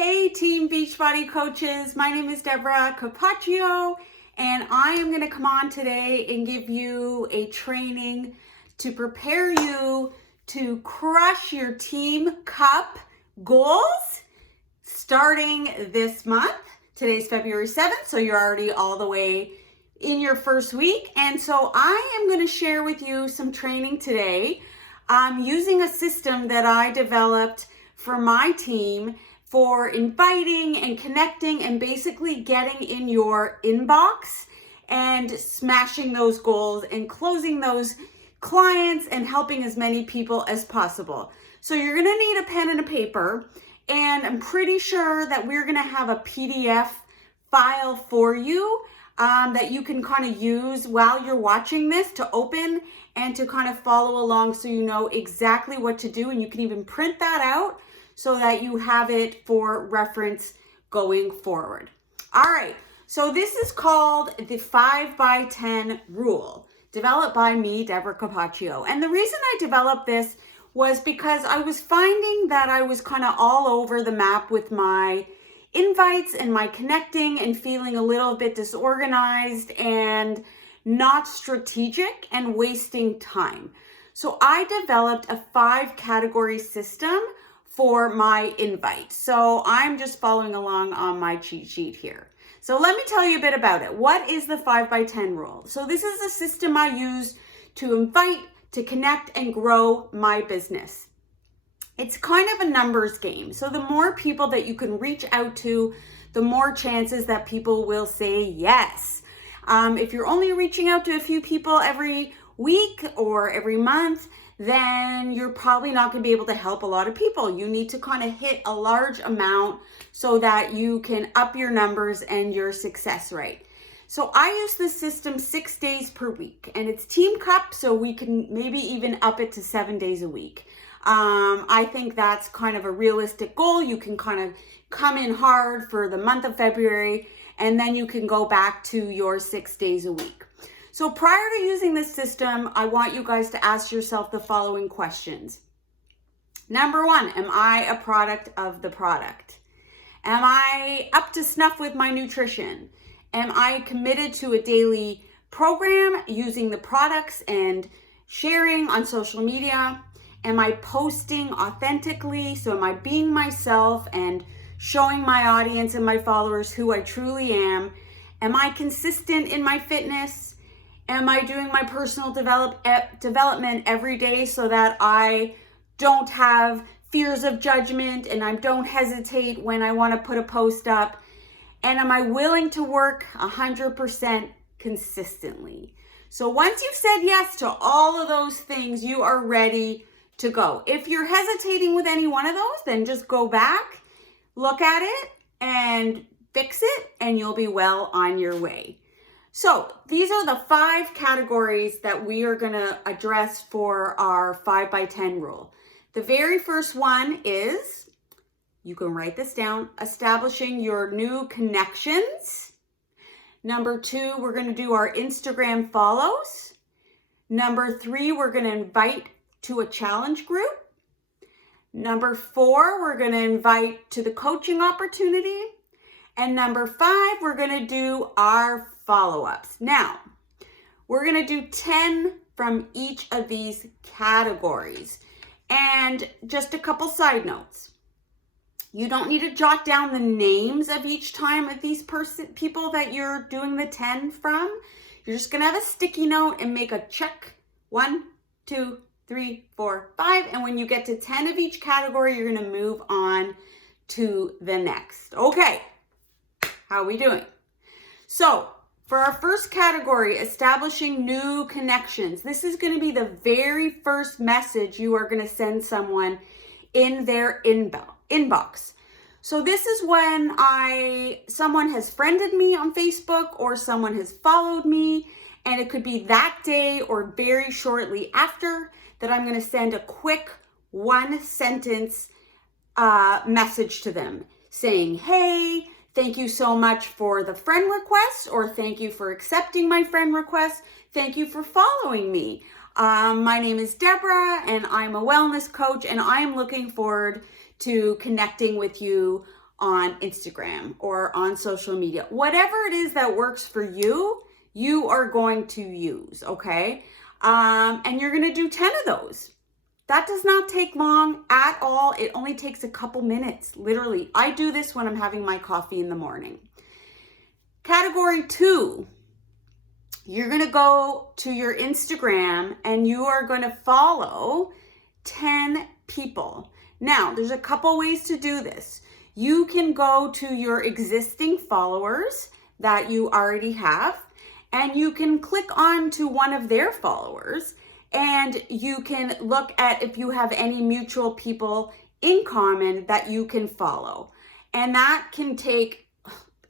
Hey Team Beachbody Coaches, my name is Deborah Cappacio and I am going to come on today and give you a training to prepare you to crush your Team Cup goals starting this month. Today's February 7th, so you're already all the way in your first week. And so I am going to share with you some training today using a system that I developed for my team for inviting and connecting and basically getting in your inbox and smashing those goals and closing those clients and helping as many people as possible. So you're gonna need a pen and a paper, and I'm pretty sure that we're gonna have a PDF file for you that you can kind of use while you're watching this to open and to kind of follow along so you know exactly what to do, and you can even print that out so that you have it for reference going forward. All right, so this is called the 5x10 rule, developed by me, Deborah Cappacio. And the reason I developed this was because I was finding that I was kind of all over the map with my invites and my connecting and feeling a little bit disorganized and not strategic and wasting time. So I developed a 5-category system for my invite. So I'm just following along on my cheat sheet here. So let me tell you a bit about it. What is the 5x10 rule? So this is a system I use to invite, to connect, and grow my business. It's kind of a numbers game. So the more people that you can reach out to, the more chances that people will say yes. If you're only reaching out to a few people every week or every month, then you're probably not going to be able to help a lot of people. You need to kind of hit a large amount so that you can up your numbers and your success rate. So I use this system 6 days per week, and it's Team Cup, so we can maybe even up it to 7 days a week. I think that's kind of a realistic goal. You can kind of come in hard for the month of February, and then you can go back to your 6 days a week. So prior to using this system, I want you guys to ask yourself the following questions. Number 1, am I a product of the product? Am I up to snuff with my nutrition? Am I committed to a daily program using the products and sharing on social media? Am I posting authentically? So am I being myself and showing my audience and my followers who I truly am? Am I consistent in my fitness? Am I doing my personal development every day so that I don't have fears of judgment and I don't hesitate when I want to put a post up? And am I willing to work 100% consistently? So once you've said yes to all of those things, you are ready to go. If you're hesitating with any one of those, then just go back, look at it, and fix it, and you'll be well on your way. So these are the 5 categories that we are going to address for our 5x10 rule. The very first one is, you can write this down, establishing your new connections. Number 2, we're going to do our Instagram follows. Number 3, we're going to invite to a challenge group. Number 4, we're going to invite to the coaching opportunity. And number 5, we're going to do our follow-ups. Now, we're going to do 10 from each of these categories. And just a couple side notes. You don't need to jot down the names of each time of these people that you're doing the 10 from. You're just going to have a sticky note and make a check. 1, 2, 3, 4, 5. And when you get to 10 of each category, you're going to move on to the next. Okay. How are we doing? So for our first category, establishing new connections. This is going to be the very first message you are going to send someone in their inbox. So this is when someone has friended me on Facebook or someone has followed me, and it could be that day or very shortly after that I'm going to send a quick 1-sentence message to them saying, hey, thank you so much for the friend request, or thank you for accepting my friend request. Thank you for following me. My name is Deborah and I'm a wellness coach, and I am looking forward to connecting with you on Instagram or on social media. Whatever it is that works for you, you are going to use, okay? And you're gonna do 10 of those. That does not take long at all. It only takes a couple minutes, literally. I do this when I'm having my coffee in the morning. Category 2, you're gonna go to your Instagram and you are gonna follow 10 people. Now, there's a couple ways to do this. You can go to your existing followers that you already have, and you can click on to one of their followers, and you can look at if you have any mutual people in common that you can follow. And that can take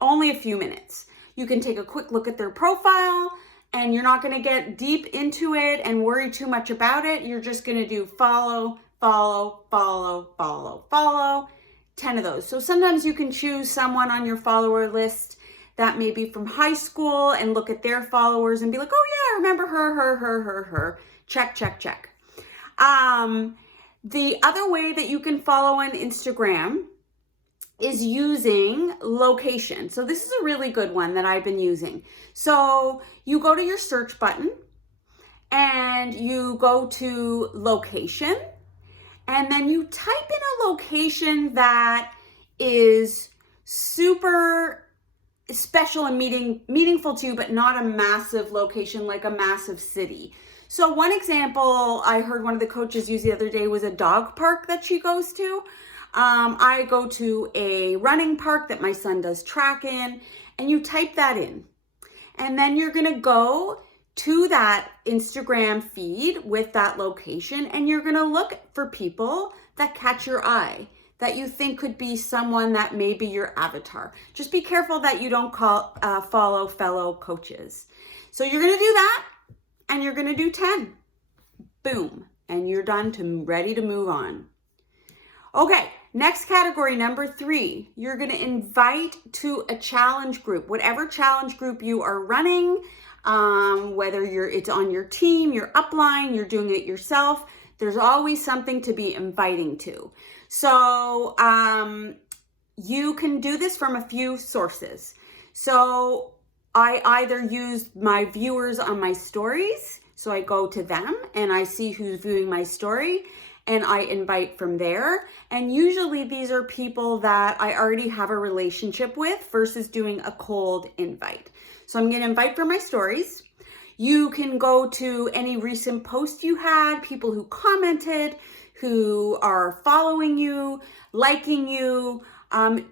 only a few minutes. You can take a quick look at their profile, and you're not gonna get deep into it and worry too much about it. You're just gonna do follow, follow, follow, follow, follow, 10 of those. So sometimes you can choose someone on your follower list that may be from high school and look at their followers and be like, oh yeah, I remember her. Check, check, check. The other way that you can follow on Instagram is using location. So this is a really good one that I've been using. So you go to your search button and you go to location, and then you type in a location that is super special and meaningful to you, but not a massive location like a massive city. So one example I heard one of the coaches use the other day was a dog park that she goes to. I go to a running park that my son does track in, and you type that in. And then you're gonna go to that Instagram feed with that location, and you're gonna look for people that catch your eye, that you think could be someone that may be your avatar. Just be careful that you don't follow fellow coaches. So you're gonna do that, and you're gonna do 10. Boom, and you're done, ready to move on. Okay, next category, number 3, you're gonna invite to a challenge group, whatever challenge group you are running, whether it's on your team, your upline, you're doing it yourself, there's always something to be inviting to. So you can do this from a few sources. So I either use my viewers on my stories, so I go to them and I see who's viewing my story, and I invite from there. And usually these are people that I already have a relationship with versus doing a cold invite. So I'm gonna invite from my stories. You can go to any recent post you had, people who commented, who are following you, liking you,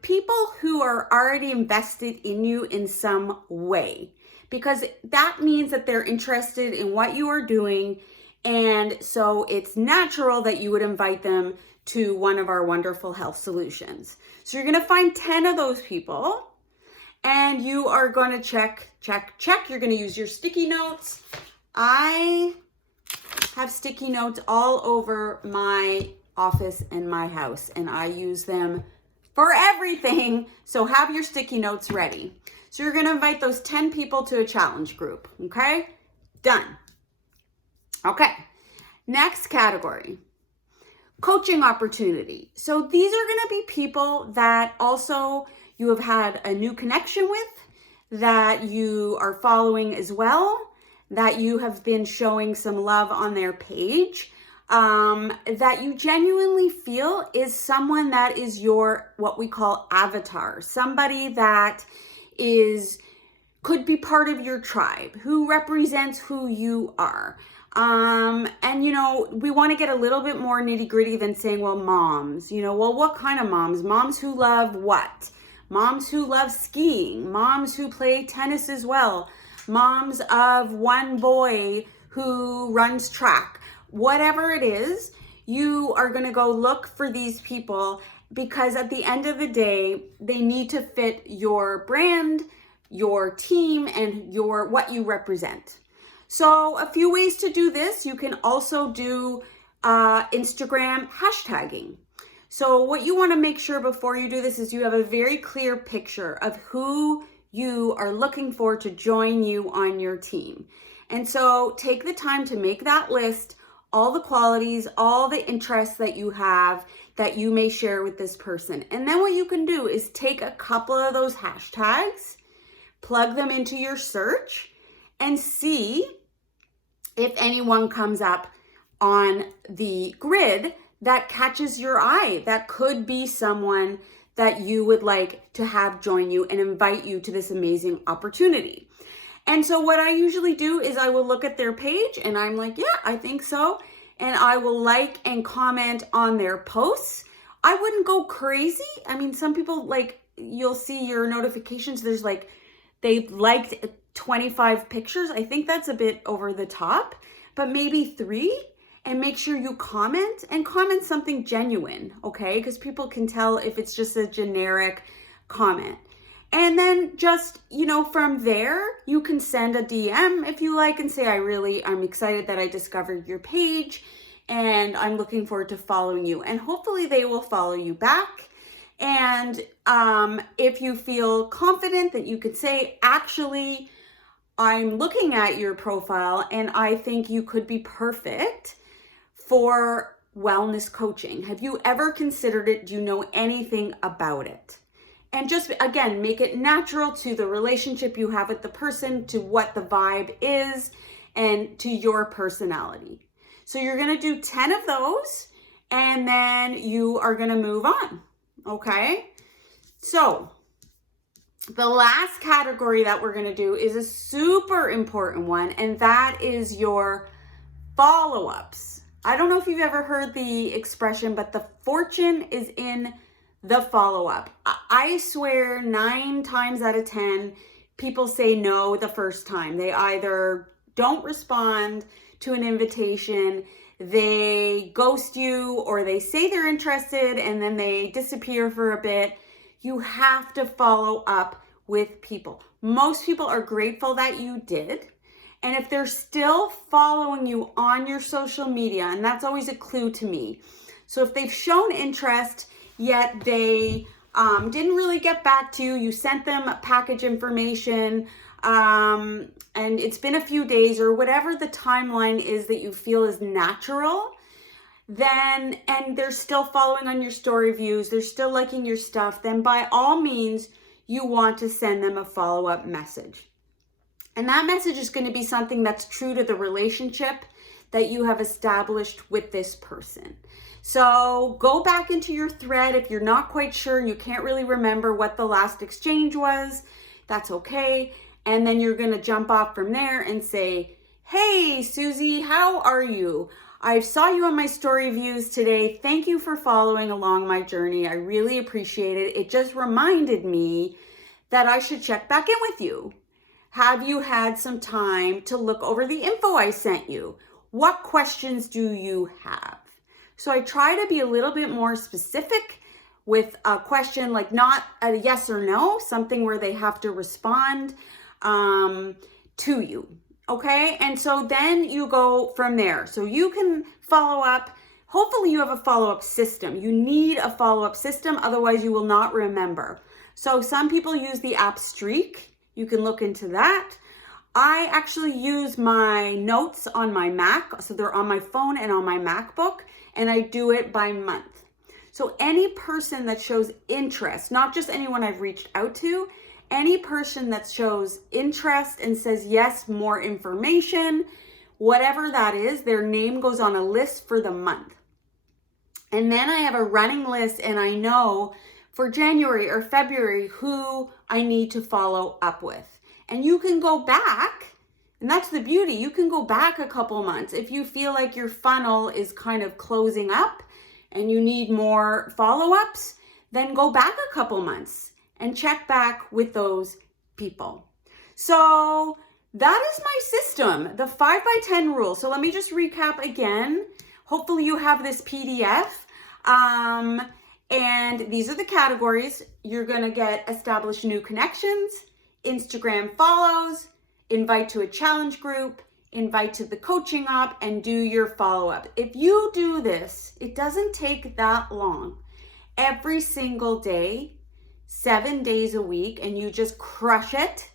people who are already invested in you in some way, because that means that they're interested in what you are doing. And so it's natural that you would invite them to one of our wonderful health solutions. So you're gonna find 10 of those people, and you are gonna check. You're gonna use your sticky notes. I have sticky notes all over my office and my house, and I use them for everything. So have your sticky notes ready. So you're gonna invite those 10 people to a challenge group, okay? Done. Okay, next category, coaching opportunity. So these are gonna be people that also you have had a new connection with, that you are following as well, that you have been showing some love on their page, that you genuinely feel is someone that is your, what we call avatar, somebody that could be part of your tribe, who represents who you are. And you know, we want to get a little bit more nitty gritty than saying, well, moms, you know, well, what kind of moms? Moms who love what? Moms who love skiing, moms who play tennis as well, moms of one boy who runs track, whatever it is, you are going to go look for these people, because at the end of the day, they need to fit your brand, your team, and what you represent. So a few ways to do this. You can also do Instagram hashtagging. So what you want to make sure before you do this is you have a very clear picture of who you are looking for to join you on your team. And so take the time to make that list all the qualities, all the interests that you have that you may share with this person. And then what you can do is take a couple of those hashtags, plug them into your search, and see if anyone comes up on the grid that catches your eye. That could be someone that you would like to have join you and invite you to this amazing opportunity. And so what I usually do is I will look at their page and I'm like, yeah, I think so. And I will like and comment on their posts. I wouldn't go crazy. I mean, some people, like, you'll see your notifications. There's like, they've liked 25 pictures. I think that's a bit over the top, but maybe 3. And make sure you comment and comment something genuine, okay? Because people can tell if it's just a generic comment. And then just, from there, you can send a DM if you like and say, I'm excited that I discovered your page and I'm looking forward to following you. And hopefully they will follow you back. And if you feel confident that you could say, actually, I'm looking at your profile and I think you could be perfect for wellness coaching. Have you ever considered it? Do you know anything about it? And just, again, make it natural to the relationship you have with the person, to what the vibe is, and to your personality. So you're going to do 10 of those, and then you are going to move on, okay? So the last category that we're going to do is a super important one, and that is your follow-ups. I don't know if you've ever heard the expression, but the fortune is in the follow-up. I swear 9 times out of 10, people say no the first time. They either don't respond to an invitation, they ghost you, or they say they're interested and then they disappear for a bit. You have to follow up with people. Most people are grateful that you did. And if they're still following you on your social media, and that's always a clue to me. So if they've shown interest, yet they didn't really get back to you, you sent them package information, and it's been a few days or whatever the timeline is that you feel is natural, then, and they're still following on your story views, they're still liking your stuff, then by all means, you want to send them a follow-up message. And that message is going to be something that's true to the relationship that you have established with this person. So go back into your thread if you're not quite sure and you can't really remember what the last exchange was. That's okay. And then you're going to jump off from there and say, hey, Susie, how are you? I saw you on my story views today. Thank you for following along my journey. I really appreciate it. It just reminded me that I should check back in with you. Have you had some time to look over the info I sent you? What questions do you have? So I try to be a little bit more specific with a question, like not a yes or no, something where they have to respond to you, okay? And so then you go from there. So you can follow up. Hopefully you have a follow-up system. You need a follow-up system, otherwise you will not remember. So some people use the app Streak. You can look into that. I actually use my notes on my Mac, so they're on my phone and on my MacBook, and I do it by month. So any person that shows interest, not just anyone I've reached out to, any person that shows interest and says, yes, more information, whatever that is, their name goes on a list for the month. And then I have a running list, and I know for January or February who I need to follow up with. And you can go back, and that's the beauty. You can go back a couple months. If you feel like your funnel is kind of closing up and you need more follow-ups, then go back a couple months and check back with those people. So that is my system, the 5x10 rule. So let me just recap again. Hopefully you have this PDF. And these are the categories. You're going to get establish new connections, Instagram follows, invite to a challenge group, invite to the coaching op, and do your follow-up. If you do this, it doesn't take that long. Every single day, 7 days a week, and you just crush it,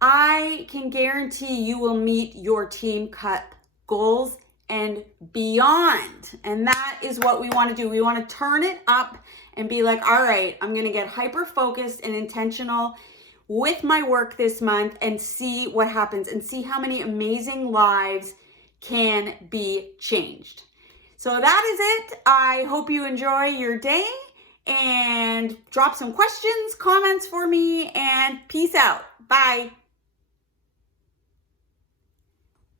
I can guarantee you will meet your team cut goals and beyond. And that is what we want to do. We want to turn it up and be like, all right, I'm going to get hyper focused and intentional with my work this month and see what happens and see how many amazing lives can be changed. So that is it. I hope you enjoy your day and drop some questions, comments for me, and peace out. Bye.